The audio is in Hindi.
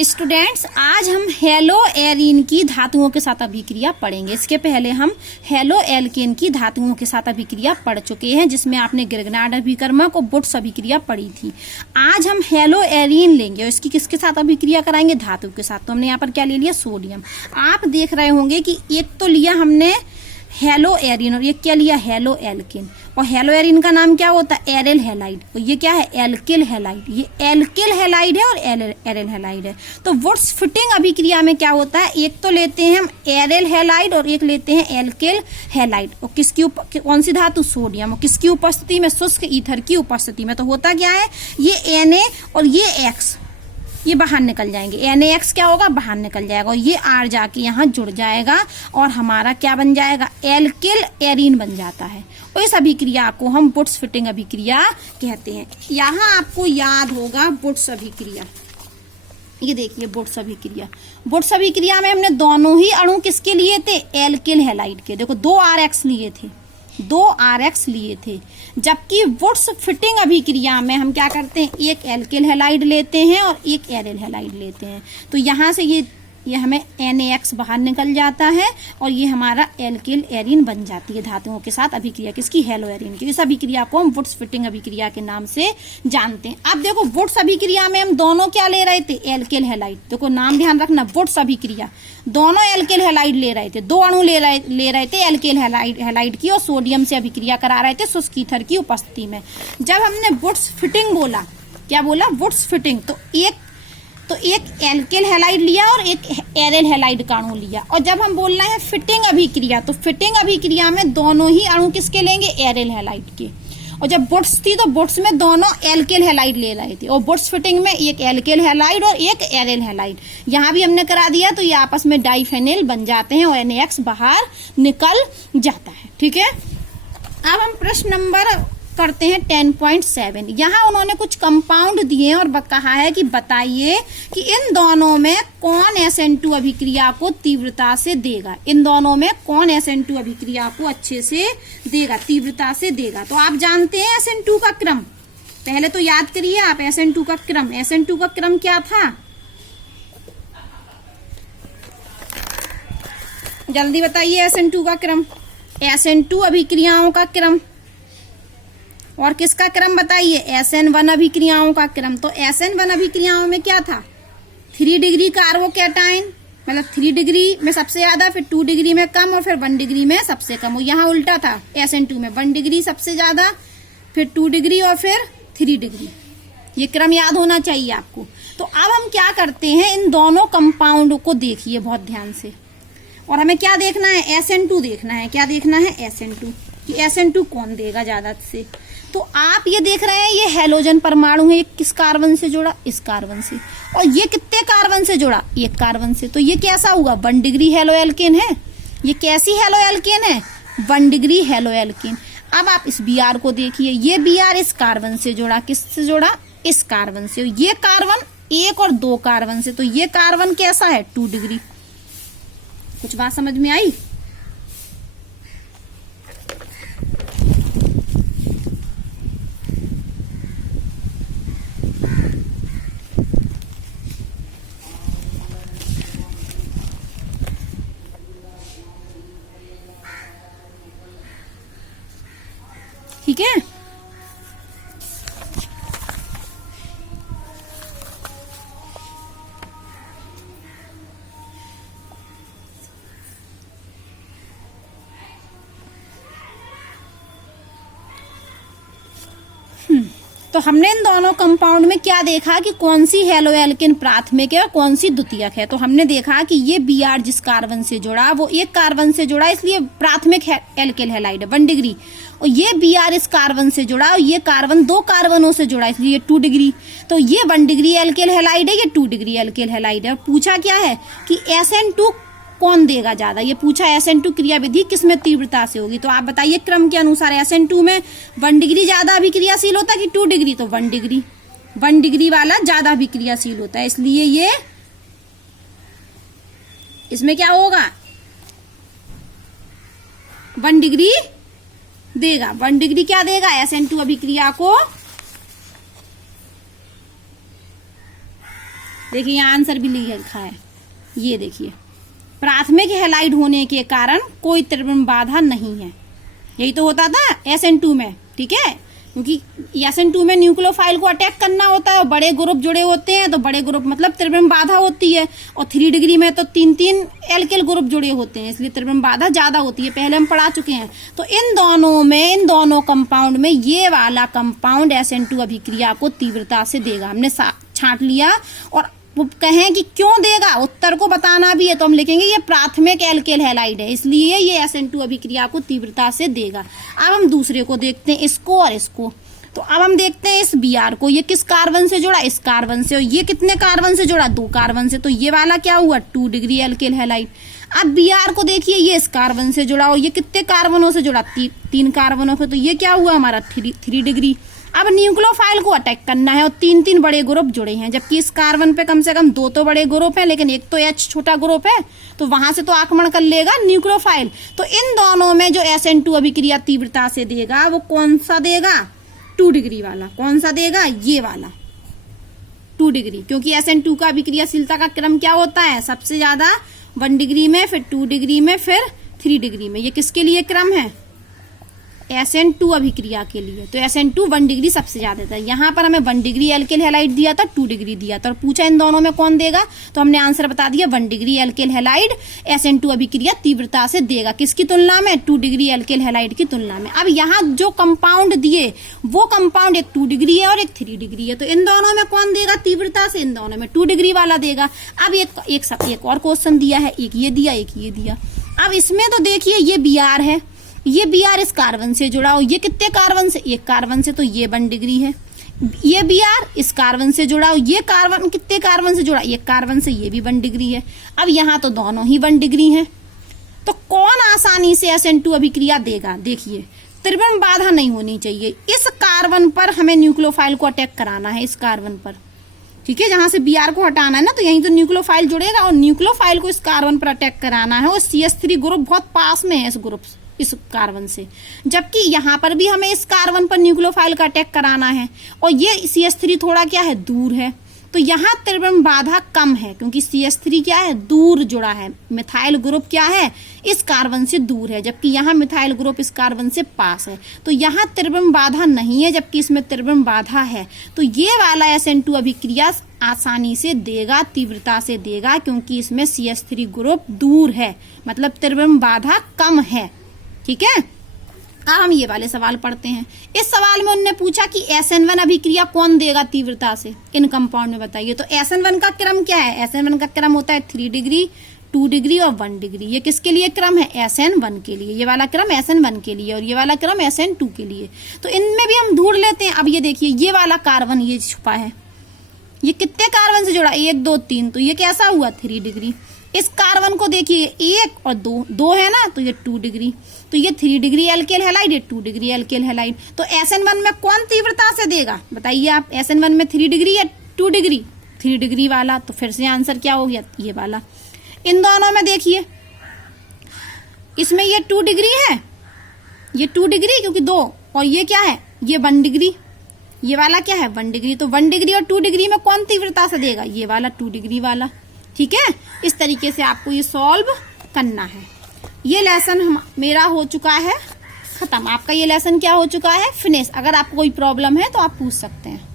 स्टूडेंट्स, आज हम हेलो एरीन की धातुओं के साथ अभिक्रिया पढ़ेंगे। इसके पहले हम हेलो एल्केन की धातुओं के साथ अभिक्रिया पढ़ चुके हैं, जिसमें आपने ग्रिग्नार्ड अभिकर्मक और बुट्स अभिक्रिया पढ़ी थी। आज हम हेलो एरीन लेंगे और इसकी किसके साथ अभिक्रिया कराएंगे? धातु के साथ। तो हमने यहाँ पर क्या ले लिया? सोडियम। आप देख रहे होंगे कि एक तो लिया हमने हेलो एरीन और ये क्या लिया? Halo alkane. और हेलो एरीन का नाम क्या होता है? Aryl halide. और ये क्या है? Alkyl halide. ये एल्किल हैलाइड है और एरिल हैलाइड है। तो वुड्स फिटिंग अभिक्रिया में क्या होता है? एक तो लेते हैं हम एरिल हैलाइड और एक लेते हैं एल्किल हैलाइड। और किसकी कौन सी धातु? सोडियम। और किसकी उपस्थिति में? शुष्क ईथर की उपस्थिति में। तो होता क्या है? ये Na और ये X ये बाहर निकल जाएंगे। NaX क्या होगा? बाहर निकल जाएगा और ये R जाके यहाँ जुड़ जाएगा और हमारा क्या बन जाएगा? एल्किल एरीन बन जाता है। और इस अभिक्रिया को हम बुट्स फिटिंग अभिक्रिया कहते हैं। यहाँ आपको याद होगा बुट्स अभिक्रिया। ये देखिए बुट्स अभिक्रिया। बुट्स अभिक्रिया में हमने दोनों ही अणु किसके लिए थे? एल्किल हैलाइड के। देखो 2 RX लिए थे, 2 RX लिए थे। जबकि वुड्स फिटिंग अभिक्रिया में हम क्या करते हैं? एक एल्किल हैलाइड लेते हैं और एक एरिल हैलाइड लेते हैं। तो यहाँ से ये हमें NaX बाहर निकल जाता है और ये हमारा एल्किल एरीन बन जाती है धातुओं के साथ अभिक्रिया। किसकी? हेलो एरीन की। इस अभिक्रिया को हम वुड्स फिटिंग अभिक्रिया के नाम से जानते हैं। अब देखो वुड्स अभिक्रिया में हम दोनों क्या ले रहे थे? Alkyl halide. देखो नाम ध्यान रखना, वुड्स अभिक्रिया दोनों एल्किल हैलाइड ले रहे थे। 2 अणु ले रहे थे एल्किल हैलाइड की और सोडियम से अभिक्रिया करा रहे थे शुष्क ईथर की उपस्थिति में। जब हमने वुड्स फिटिंग बोला, क्या बोला? वुड्स फिटिंग, तो एक एल्किल हैलाइड लिया और एक एरिल हैलाइड का अणु लिया। और जब हम बोल रहे हैं फिटिंग अभिक्रिया, तो फिटिंग अभिक्रिया में दोनों ही अणु किसके लेंगे? एरिल हैलाइड के। और जब बुट्स थी तो बुट्स में दोनों एल्किल हैलाइड ले रहे थे और बुट्स फिटिंग में एक एल्किल हैलाइड और एक एरिल हैलाइड। यहाँ भी हमने करा दिया तो ये आपस में डाइफेनिल बन जाते हैं और NaX बाहर निकल जाता है। ठीक है, अब हम प्रश्न नंबर करते हैं 10.7। यहाँ उन्होंने कुछ कंपाउंड दिए और कहा है कि बताइए कि इन दोनों में कौन SN2 अभिक्रिया को तीव्रता से देगा। इन दोनों में कौन SN2 अभिक्रिया को अच्छे से देगा, तीव्रता से देगा। तो आप जानते हैं SN2 का क्रम, पहले तो याद करिए आप SN2 का क्रम। SN2 का क्रम क्या था? जल्दी बताइए SN2 का क्रम। SN2 अभिक्रियाओं का क्रम। और किसका क्रम बताइए? SN1 अभिक्रियाओं का क्रम। तो SN1 अभिक्रियाओं में क्या था? 3 डिग्री कार्बोकैटायन, मतलब 3 डिग्री में सबसे ज्यादा, फिर 2 डिग्री में कम और फिर 1 डिग्री में सबसे कम। और यहाँ उल्टा था, SN2 में 1 डिग्री सबसे ज्यादा, फिर 2 डिग्री और फिर 3 डिग्री। ये क्रम याद होना चाहिए आपको। तो अब हम क्या करते हैं, इन दोनों कंपाउंड को देखिए बहुत ध्यान से। और हमें क्या देखना है? SN2 देखना है। क्या देखना है? SN2 कि SN2 कौन देगा ज्यादा से। तो आप ये देख रहे हैं, ये हेलोजन परमाणु है। ये किस कार्बन से जुड़ा? इस कार्बन से। और ये कितने कार्बन से जुड़ा? एक कार्बन से। तो ये कैसा होगा? 1 डिग्री हेलो एल्केन है। ये कैसी हेलो एल्केन है? 1 डिग्री हेलो एल्केन। अब आप इस Br को देखिए, ये Br इस कार्बन से जुड़ा। किससे जुड़ा? इस कार्बन से। ये कार्बन 1 और 2 कार्बन से। तो ये कार्बन कैसा है? 2 डिग्री। कुछ बात समझ में आई? ठीक है, तो हमने इन दोनों कंपाउंड में क्या देखा कि कौन सी हेलो एल्केन प्राथमिक है और कौन सी द्वितीयक है। तो हमने देखा कि ये Br जिस कार्बन से जुड़ा वो एक कार्बन से जुड़ा, इसलिए प्राथमिक एल्किल हैलाइड है 1 डिग्री। और ये Br इस कार्बन से जुड़ा और ये कार्बन 2 कार्बनों से जुड़ा, इसलिए 2 डिग्री। तो ये 1 डिग्री एल्किल हैलाइड है, ये 2 डिग्री एल्किल हैलाइड है। और पूछा क्या है कि SN2 कौन देगा ज्यादा। ये पूछा SN2 क्रियाविधि किसमें तीव्रता से होगी। तो आप बताइए क्रम के अनुसार SN2 में 1 डिग्री ज्यादा अभिक्रियाशील होता है कि 2 डिग्री? तो 1 डिग्री, 1 डिग्री वाला ज्यादा अभिक्रियाशील होता है, इसलिए ये इसमें क्या होगा? 1 डिग्री देगा। 1 डिग्री क्या देगा? SN2 अभिक्रिया को देखिए यहाँ आंसर भी लिखा है, ये देखिए, प्राथमिक हैलाइड होने के कारण कोई त्रिविम बाधा नहीं है। यही तो होता था SN2 में, ठीक है, क्योंकि SN2 में न्यूक्लियोफाइल को अटैक करना होता है और बड़े ग्रुप जुड़े होते हैं, तो बड़े ग्रुप मतलब त्रिविम बाधा होती है, और 3 डिग्री में तो 3 एल्किल ग्रुप जुड़े होते हैं, इसलिए त्रिविम बाधा ज्यादा होती है, पहले हम पढ़ा चुके हैं। तो इन दोनों कंपाउंड में ये वाला कंपाउंड SN2 अभिक्रिया को तीव्रता से देगा। हमने छांट लिया, और वो कहें कि क्यों देगा, उत्तर को बताना भी है, तो हम लिखेंगे ये प्राथमिक एल्केल हैलाइड है, इसलिए ये SN2 अभिक्रिया को तीव्रता से देगा। अब हम दूसरे को देखते हैं, इसको और इसको। तो अब हम देखते हैं इस Br को, ये किस कार्बन से जुड़ा, इस कार्बन से, और ये कितने कार्बन से जुड़ा, 2 कार्बन से, तो ये वाला क्या हुआ, 2 डिग्री एल्केल हैलाइड। अब Br को देखिए, ये इस कार्बन से जुड़ा, और ये कितने कार्बनों से जुड़ा, 3 कार्बनों से, तो ये क्या हुआ हमारा 3 डिग्री। अब न्यूक्लियोफाइल को अटैक करना है और 3 बड़े ग्रुप जुड़े हैं, जबकि इस कार्बन पे कम से कम 2 तो बड़े ग्रुप है, लेकिन एक तो H छोटा ग्रुप है, तो वहां से तो आक्रमण कर लेगा न्यूक्लियोफाइल। तो इन दोनों में जो SN2 अभिक्रिया तीव्रता से देगा वो कौन सा देगा, 2 डिग्री वाला। कौन सा देगा, ये वाला 2 डिग्री, क्योंकि SN2 का अभिक्रियाशीलता का क्रम क्या होता है, सबसे ज्यादा 1 डिग्री में, फिर 2 डिग्री में, फिर 3 डिग्री में। ये किसके लिए क्रम है, SN2 अभिक्रिया के लिए। तो SN2 1 डिग्री सबसे ज्यादा था। यहाँ पर हमें 1 डिग्री एल्केल हैलाइड दिया था, 2 डिग्री दिया था, और पूछा इन दोनों में कौन देगा, तो हमने आंसर बता दिया, 1 डिग्री एल्केल हैलाइड SN2 अभिक्रिया तीव्रता से देगा। किसकी तुलना में, 2 डिग्री एल्केल हैलाइड की तुलना में। अब यहाँ जो कंपाउंड दिए वो कंपाउंड एक 2 डिग्री है और एक 3 डिग्री है, तो इन दोनों में कौन देगा तीव्रता से, इन दोनों में 2 डिग्री वाला देगा। अब एक और क्वेश्चन दिया है, एक ये दिया, एक ये दिया। अब इसमें तो देखिए ये Br है, ये Br इस कार्बन से जुड़ा हो, ये कितने कार्बन से, एक कार्बन से, तो ये 1 डिग्री है। ये Br इस कार्बन से जुड़ा हो, ये कार्बन कितने कार्बन से जुड़ा, एक कार्बन से, ये भी 1 डिग्री है। अब यहाँ तो दोनों ही 1 डिग्री हैं, तो कौन आसानी से SN2 अभिक्रिया देगा, देखिए त्रिविम बाधा नहीं होनी चाहिए। इस कार्बन पर हमें न्यूक्लियोफाइल को अटैक कराना है, इस कार्बन पर, ठीक है, जहां से Br को हटाना है ना, तो यहीं तो न्यूक्लियोफाइल जुड़ेगा, और न्यूक्लियोफाइल को इस कार्बन पर अटैक कराना है, और CH3 ग्रुप बहुत पास में है इस ग्रुप से, इस कार्बन से, जबकि यहाँ पर भी हमें इस कार्बन पर न्यूक्लियोफाइल का अटैक कराना है, और ये CH3 थोड़ा क्या है, दूर है, तो यहाँ त्रिविम बाधा कम है, क्योंकि CH3 क्या है, दूर जुड़ा है, मिथाइल ग्रुप क्या है, इस कार्बन से दूर है, जबकि यहाँ मिथाइल ग्रुप इस कार्बन से पास है, तो यहाँ त्रिविम बाधा नहीं है, जबकि इसमें त्रिविम बाधा है। तो ये वाला SN2 अभिक्रिया आसानी से देगा, तीव्रता से देगा, क्योंकि इसमें CH3 ग्रुप दूर है, मतलब त्रिविम बाधा कम है, ठीक है। अब हम ये वाले सवाल पढ़ते हैं। इस सवाल में उन्होंने पूछा कि SN1 अभिक्रिया कौन देगा तीव्रता से, इन कंपाउंड में बताइए। तो SN1 का क्रम क्या है, SN1 का क्रम होता है 3 डिग्री, 2 डिग्री और 1 डिग्री। ये किसके लिए क्रम है, SN1 के लिए, ये वाला क्रम SN1 के लिए, और ये वाला क्रम SN2 के लिए। तो इनमें भी हम ढूंढ लेते हैं। अब ये देखिए, ये वाला कार्बन ये छुपा है, ये कितने कार्बन से जुड़ा, 1 2 3, तो ये कैसा हुआ 3 डिग्री। इस कार्बन को देखिए, 1 और 2 है ना, तो ये 2 डिग्री, तो ये 3 डिग्री एल्केल हैलाइड, ये 2 डिग्री एल्केल हैलाइड। तो SN1 में कौन तीव्रता से देगा, बताइए आप, SN1 में 3 डिग्री या 2 डिग्री, 3 डिग्री वाला। तो फिर से आंसर क्या हो गया, ये वाला। इन दोनों में देखिए, इसमें ये 2 डिग्री है, ये 2 डिग्री, क्योंकि 2, और ये क्या है, ये 1 डिग्री, ये वाला क्या है 1 डिग्री। तो 1 डिग्री और 2 डिग्री में कौन तीव्रता से देगा, ये वाला 2 डिग्री वाला, ठीक है। इस तरीके से आपको ये सॉल्व करना है। ये लेसन मेरा हो चुका है खत्म। आपका ये लेसन क्या हो चुका है, फिनिश। अगर आपको कोई प्रॉब्लम है तो आप पूछ सकते हैं।